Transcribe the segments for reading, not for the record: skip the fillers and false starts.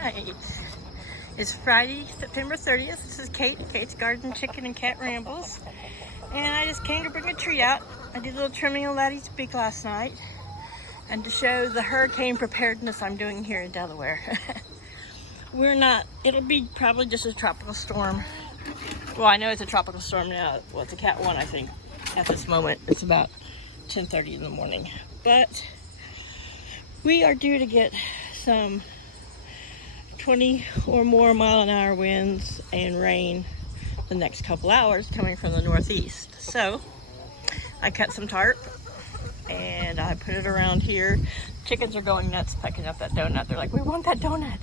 Alright, it's Friday, September 30th. This is Kate, Kate's Garden, Chicken, and Cat Rambles. And I just came to bring a tree out. I did a little trimming of Laddie's beak last night. And to show the hurricane preparedness I'm doing here in Delaware. It'll be probably just a tropical storm. Well, I know it's a tropical storm now. Well, it's a Cat 1, I think, at this moment. It's about 10:30 in the morning. But we are due to get some 20 or more mile-an-hour winds and rain the next couple hours coming from the northeast. So I cut some tarp and I put it around here. Chickens are going nuts pecking up that donut. They're like, we want that donut.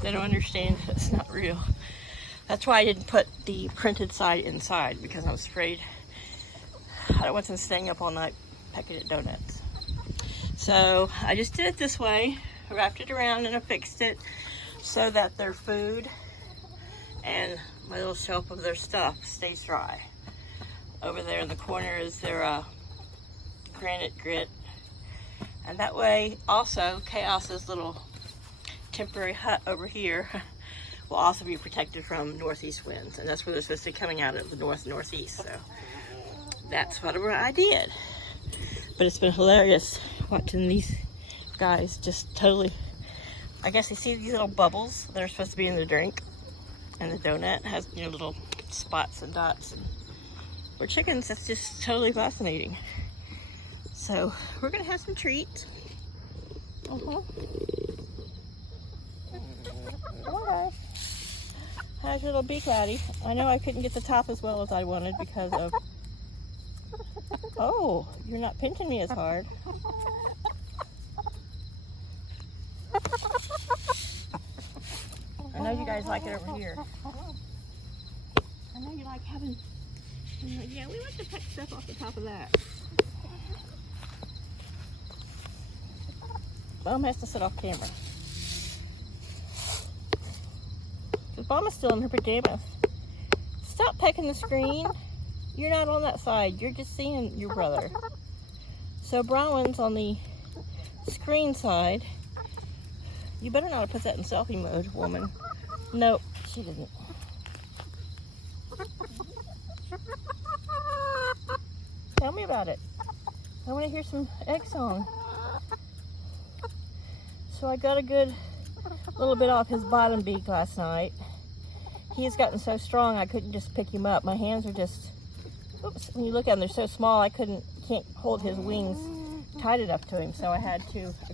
They don't understand it's not real. That's why I didn't put the printed side inside, because I was afraid I don't want them staying up all night pecking at donuts. So I just did it this way, wrapped it around and I fixed it so that their food and my little shelf of their stuff stays dry. Over there in the corner is their granite grit. And that way also Chaos's little temporary hut over here will also be protected from northeast winds. And that's where they're supposed to be coming out of the northeast. So that's what I did. But it's been hilarious watching these guys just totally, I guess you see these little bubbles that are supposed to be in the drink. And the donut has, you know, little spots and dots. And for chickens, that's just totally fascinating. So we're gonna have some treats. Okay. How's your little beak, Laddie? I know I couldn't get the top as well as I wanted because of... Oh, you're not pinching me as hard. I know you guys like it over here. I know you like having... Yeah, we like to peck stuff off the top of that. Mom has to sit off camera. Because Mama's still in her pajamas. Stop pecking the screen. You're not on that side. You're just seeing your brother. So Bronwyn's on the screen side. You better not have put that in selfie mode, woman. Nope, she didn't. Tell me about it. I want to hear some egg song. So I got a good little bit off his bottom beak last night. He has gotten so strong I couldn't just pick him up. My hands are just, oops, when you look at them, they're so small I can't hold his wings tight enough to him. So I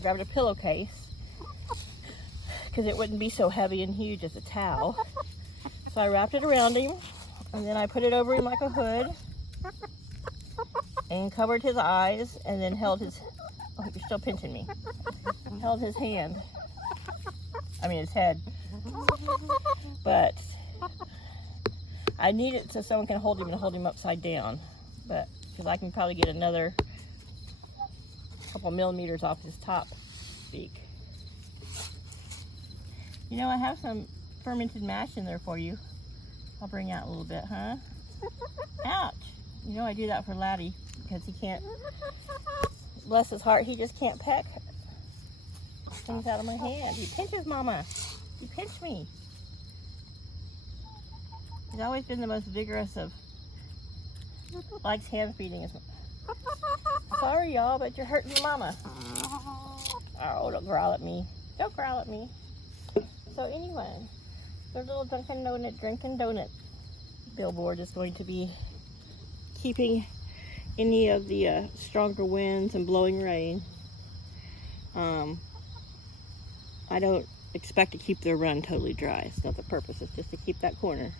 grabbed a pillowcase because it wouldn't be so heavy and huge as a towel. So I wrapped it around him and then I put it over him like a hood and covered his eyes and then held his, oh, you're still pinching me. Held his hand. I mean his head. But I need it so someone can hold him and hold him upside down. But because I can probably get another couple millimeters off his top beak. You know, I have some fermented mash in there for you. I'll bring out a little bit, huh? Ouch! You know I do that for Laddie because he can't, bless his heart, he just can't peck things out of my hand. He pinches Mama. He pinched me. He's always been the most vigorous of, likes hand feeding. Sorry y'all, but you're hurting Mama. Oh, don't growl at me. Don't growl at me. So anyway, their little Dunkin' Donut drinking donut billboard is going to be keeping any of the stronger winds and blowing rain. I don't expect to keep their run totally dry. It's not the purpose. It's just to keep that corner.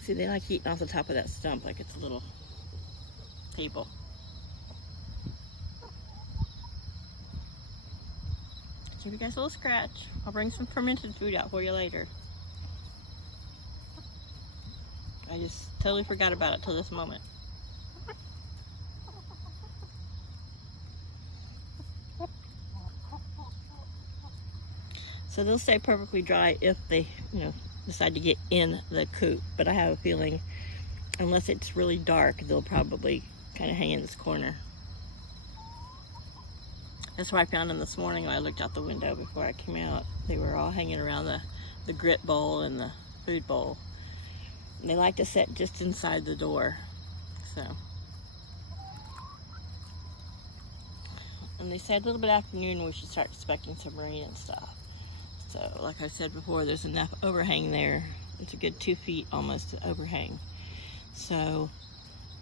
See, they like eating off the top of that stump like it's a little table. Give you guys a little scratch. I'll bring some fermented food out for you later. I just totally forgot about it till this moment. So they'll stay perfectly dry if they, decide to get in the coop. But I have a feeling, unless it's really dark, they'll probably kind of hang in this corner. That's where I found them this morning when I looked out the window before I came out. They were all hanging around the grit bowl and the food bowl. And they like to sit just inside the door. So. And they said a little bit afternoon we should start expecting some rain and stuff. So, like I said before, there's enough overhang there. It's a good 2 feet almost to overhang. So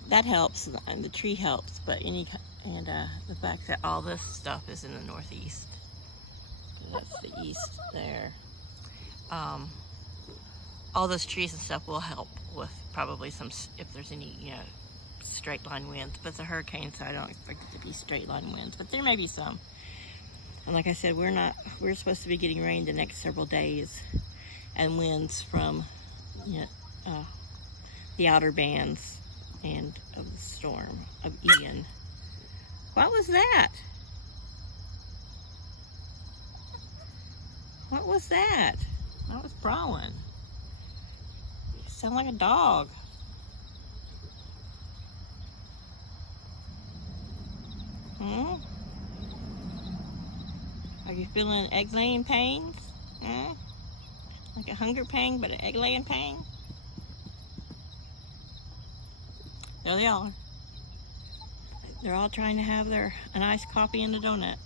that helps, and the tree helps. But the fact that all this stuff is in the northeast. So that's the east there. All those trees and stuff will help with probably some, if there's any, straight line winds. But it's a hurricane, so I don't expect it to be straight line winds, but there may be some. And like I said, we're supposed to be getting rain the next several days, and winds from the outer bands and of the storm of Ian. What was that? What was that? That was Brolin. You sound like a dog. Are you feeling egg-laying pains? Like a hunger pain, but an egg-laying pain? There they are. They're all trying to have an iced coffee and a donut.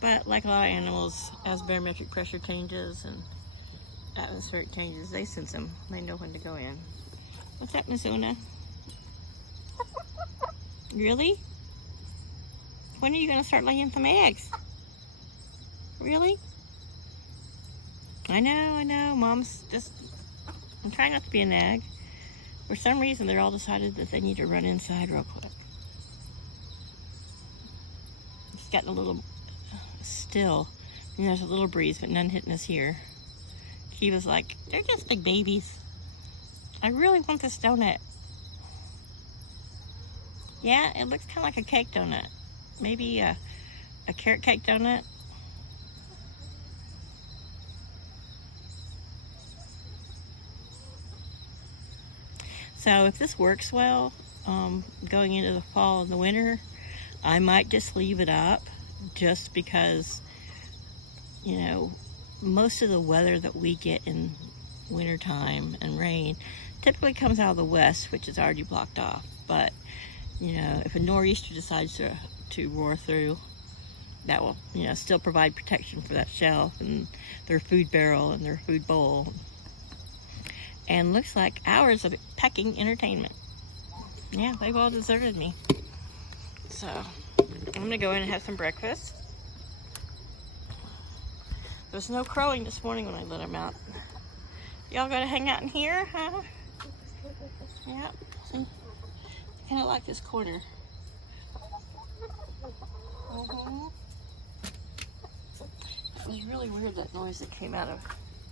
But like a lot of animals, as barometric pressure changes and atmospheric changes, they sense them. They know when to go in. What's up, Miss Una? Really? When are you going to start laying some eggs? Really? I know. Mom's just... I'm trying not to be a nag. For some reason, they're all decided that they need to run inside real quick. It's gotten a little still. There's a little breeze, but none hitting us here. Kiva's like, they're just big babies. I really want this donut. Yeah, it looks kind of like a cake donut. Maybe a carrot cake donut. So if this works well, going into the fall and the winter, I might just leave it up just because, most of the weather that we get in wintertime and rain typically comes out of the west, which is already blocked off. But, if a nor'easter decides to roar through, that will, still provide protection for that shelf and their food barrel and their food bowl. And looks like hours of pecking entertainment. Yeah, they've all deserted me. So, I'm going to go in and have some breakfast. There was no crowing this morning when I let them out. Y'all got to hang out in here, huh? Yep. I kind of like this corner. It was really weird, that noise that came out of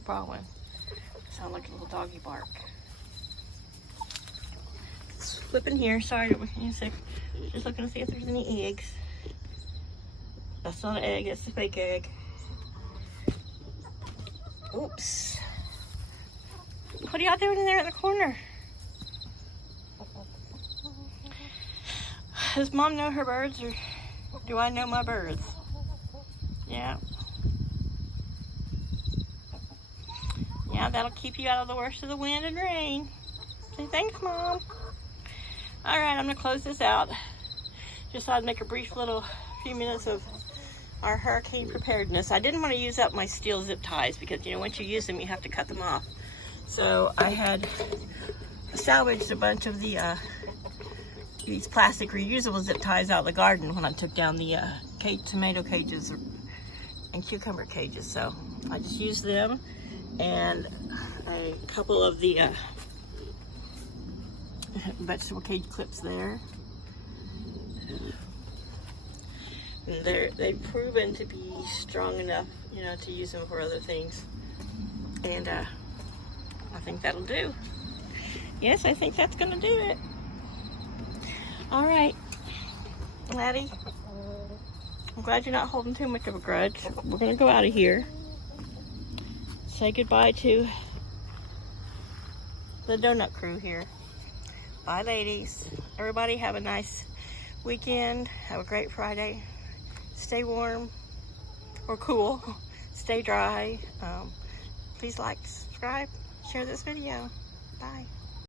Brolin. Sound like a little doggy bark. Let's flip in here. Sorry, just looking to see if there's any eggs. That's not an egg, that's a fake egg. Oops. What are y'all doing in there in the corner? Does Mom know her birds, or do I know my birds? Yeah. Yeah, that'll keep you out of the worst of the wind and rain. Say thanks, Mom. All right, I'm gonna close this out. Just thought I'd make a brief little few minutes of our hurricane preparedness. I didn't want to use up my steel zip ties because, once you use them, you have to cut them off. So I had salvaged a bunch of these plastic reusable zip ties out of the garden when I took down the tomato cages and cucumber cages. So I just used them and a couple of the vegetable cage clips there. And they've proven to be strong enough, to use them for other things. And I think that'll do. Yes, I think that's gonna do it. All right, Laddie. I'm glad you're not holding too much of a grudge. We're gonna go out of here. Say goodbye to the donut crew here. Bye, ladies. Everybody have a nice weekend. Have a great Friday. Stay warm or cool. Stay dry. Please like, subscribe, share this video. Bye.